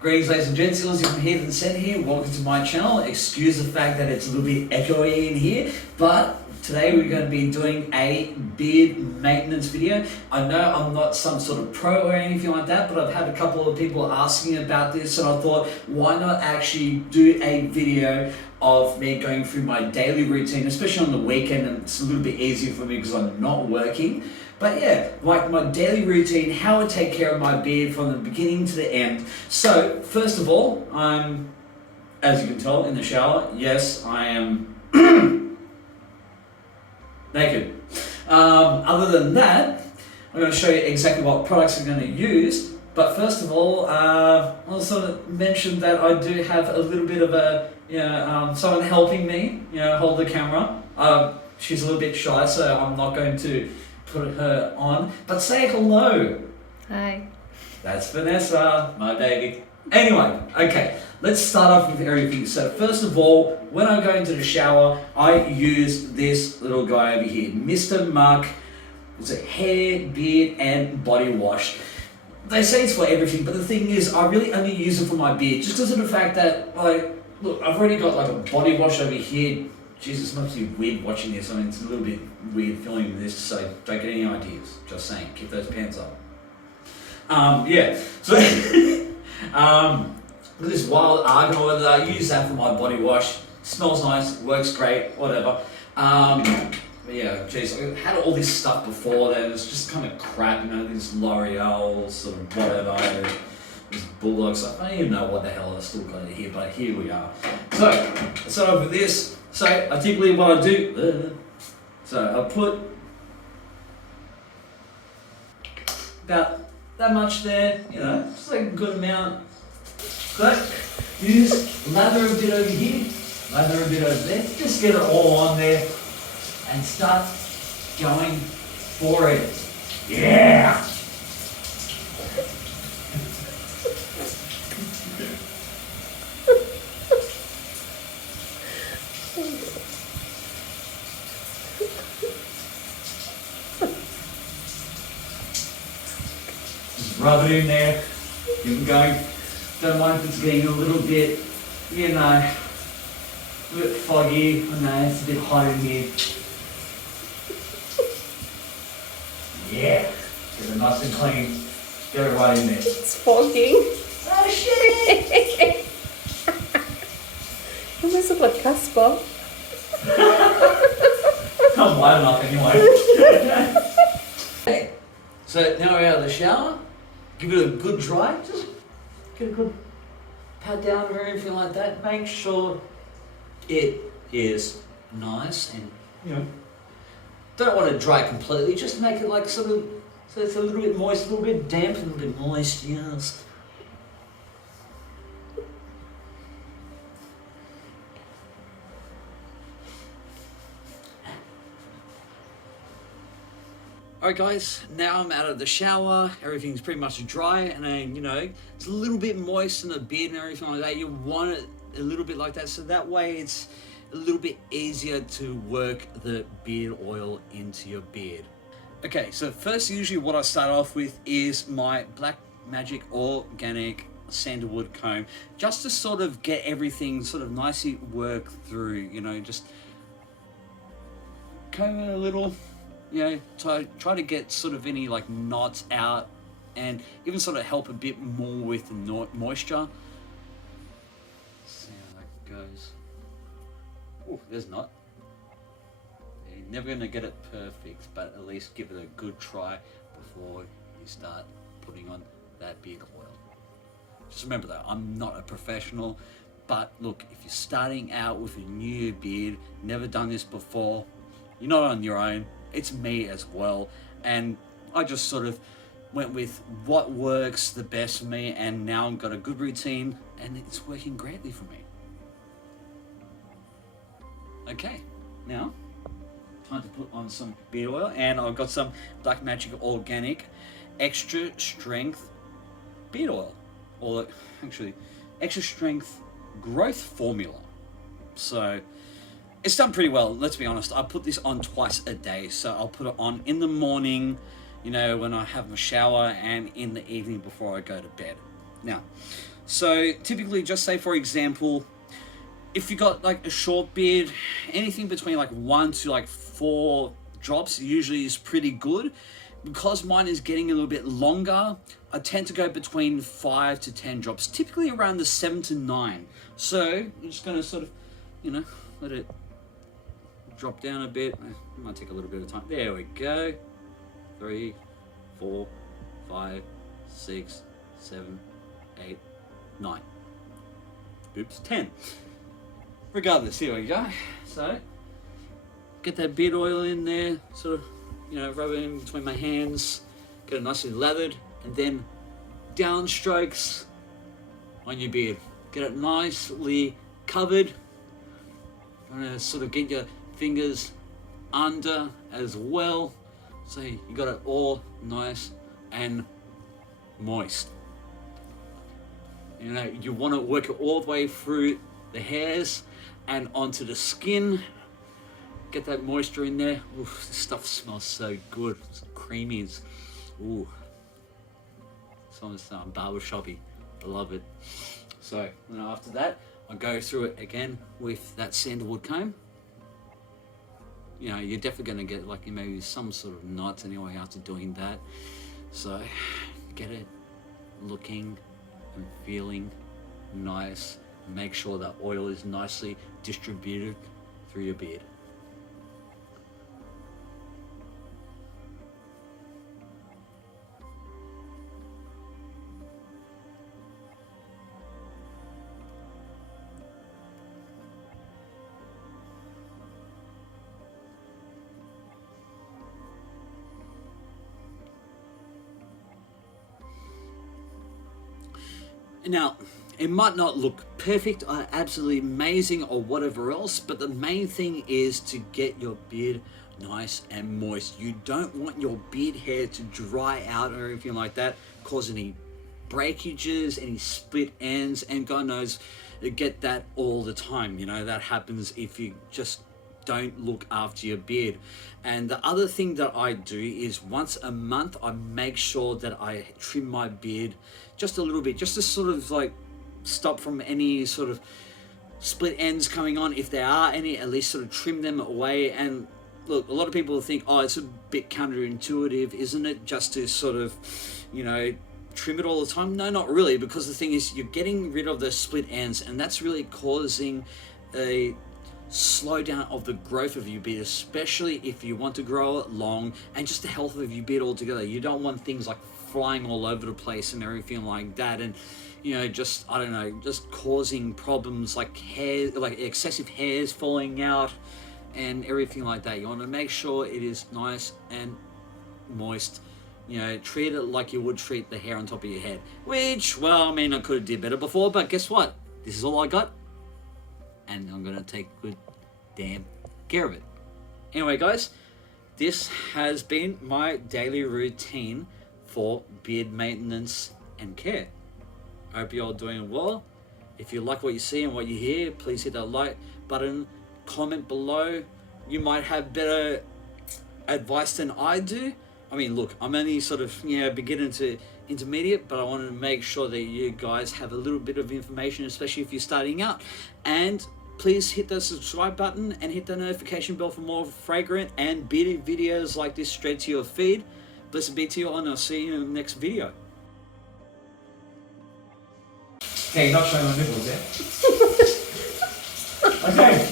Greetings ladies and gents, Illusion from Heath and Sen here. Welcome to my channel. Excuse the fact that it's a little bit echoey in here, but today we're going to be doing a beard maintenance video. I know I'm not some sort of pro or anything like that, but I've had a couple of people asking about this, and I thought, why not actually do a video of me going through my daily routine, especially on the weekend, and it's a little bit easier for me because I'm not working. But yeah, like my daily routine, how I take care of my beard from the beginning to the end. So, first of all, I'm, as you can tell, in the shower. Yes, I am naked. Other than that, I'm going to show you exactly what products I'm going to use. But first of all, I'll sort of mention that I do have a little bit of a, someone helping me, hold the camera. She's a little bit shy, so I'm not going to put her on, but say hello. Hi. That's Vanessa, my baby. Anyway, okay, let's start off with everything. So first of all, when I go into the shower, I use this little guy over here, Mr. Muck. It's a hair, beard, and body wash. They say it's for everything, but the thing is, I really only use it for my beard, just because of the fact that, like, look, I've already got like a body wash over here. Jesus, it must be weird watching this. I mean, it's a little bit weird filming this, so don't get any ideas. Just saying, keep those pants up. Yeah, so this wild argan oil that I use that for my body wash. Smells nice, works great, whatever. But yeah, geez, I had all this stuff before then. It's just kind of crap, this L'Oreal sort of whatever. This Bulldog stuff. I don't even know what the hell I still got it here, but here we are. So, let's start off with this. So, I typically what I do, so I put about that much there, just like a good amount. So, use lather a bit over here, lather a bit over there, just get it all on there and start going for it. Yeah! Rub it in there, keep it going. Don't mind if it's getting a little bit, a bit foggy. I know it's a bit hot in here. Yeah, get it nice and clean. Get it right in there. It's fogging. Oh shit! You almost look like Casper. I'm wide enough anyway. Okay, so now we're out of the shower. Give it a good dry, just get a good pat down or anything like that. Make sure it is nice and, don't want to dry completely, just make it like sort of, so it's a little bit moist, a little bit damp, a little bit moist, yes. Alright guys, now I'm out of the shower, everything's pretty much dry, and then, it's a little bit moist in the beard and everything like that. You want it a little bit like that, so that way it's a little bit easier to work the beard oil into your beard. Okay, so first usually what I start off with is my Black Magic Organic Sandalwood Comb, just to sort of get everything sort of nicely worked through, just comb it a little. Try to get sort of any like knots out, and even sort of help a bit more with the moisture. Let's see how that goes. Oh, there's not. You're never going to get it perfect, but at least give it a good try before you start putting on that beard oil. Just remember though, I'm not a professional, but look, if you're starting out with a new beard, never done this before, you're not on your own. It's me as well, and I just sort of went with what works the best for me, and now I've got a good routine and it's working greatly for me. Okay, now time to put on some beard oil, and I've got some Black Magic Organic Extra Strength Beard Oil, or actually Extra Strength Growth Formula. So it's done pretty well, let's be honest. I put this on twice a day, so I'll put it on in the morning, when I have my shower, and in the evening before I go to bed. Now, So typically, just say for example, if you got like a short beard, anything between like 1 to like 4 drops usually is pretty good. Because mine is getting a little bit longer, I tend to go between 5 to 10 drops, typically around the 7 to 9. So I'm just gonna sort of, let it drop down a bit. It might take a little bit of time. There we go. 3, 4, 5, 6, 7, 8, 9. Oops, 10. Regardless, here we go. So get that beard oil in there, sort of, rub it in between my hands, get it nicely lathered, and then down strokes on your beard. Get it nicely covered. I'm gonna sort of get your fingers under as well, so you got it all nice and moist. You want to work it all the way through the hairs and onto the skin. Get that moisture in there. Ooh, this stuff smells so good. It's creamy. Ooh. It's almost barbershoppy. I love it. So after that, I go through it again with that sandalwood comb. You're definitely going to get like maybe some sort of knots anyway after doing that. So get it looking and feeling nice. Make sure that oil is nicely distributed through your beard. Now, it might not look perfect or absolutely amazing or whatever else, but the main thing is to get your beard nice and moist. You don't want your beard hair to dry out or anything like that, cause any breakages, any split ends, and God knows, you get that all the time. That happens if you just don't look after your beard. And the other thing that I do is once a month I make sure that I trim my beard just a little bit, just to sort of like stop from any sort of split ends coming on. If there are any, at least sort of trim them away. And look, a lot of people think, oh, it's a bit counterintuitive, isn't it, just to sort of trim it all the time? No, not really, because the thing is, you're getting rid of the split ends, and that's really causing a slowdown of the growth of your beard, especially if you want to grow it long, and just the health of your beard altogether. You don't want things like flying all over the place and everything like that, and just causing problems like hair, like excessive hairs falling out and everything like that. You want to make sure it is nice and moist. Treat it like you would treat the hair on top of your head, which, well, I could have did better before, but guess what? This is all I got, and I'm gonna take good damn care of it. Anyway, guys, this has been my daily routine for beard maintenance and care. I hope you're all doing well. If you like what you see and what you hear, please hit that like button, comment below. You might have better advice than I do. Look, I'm only sort of beginner to intermediate, but I want to make sure that you guys have a little bit of information, especially if you're starting out. And please hit the subscribe button and hit the notification bell for more fragrant and bearded videos like this straight to your feed. Blessed be to you all, and I'll see you in the next video. Hey, not showing my nipples, yeah? Okay.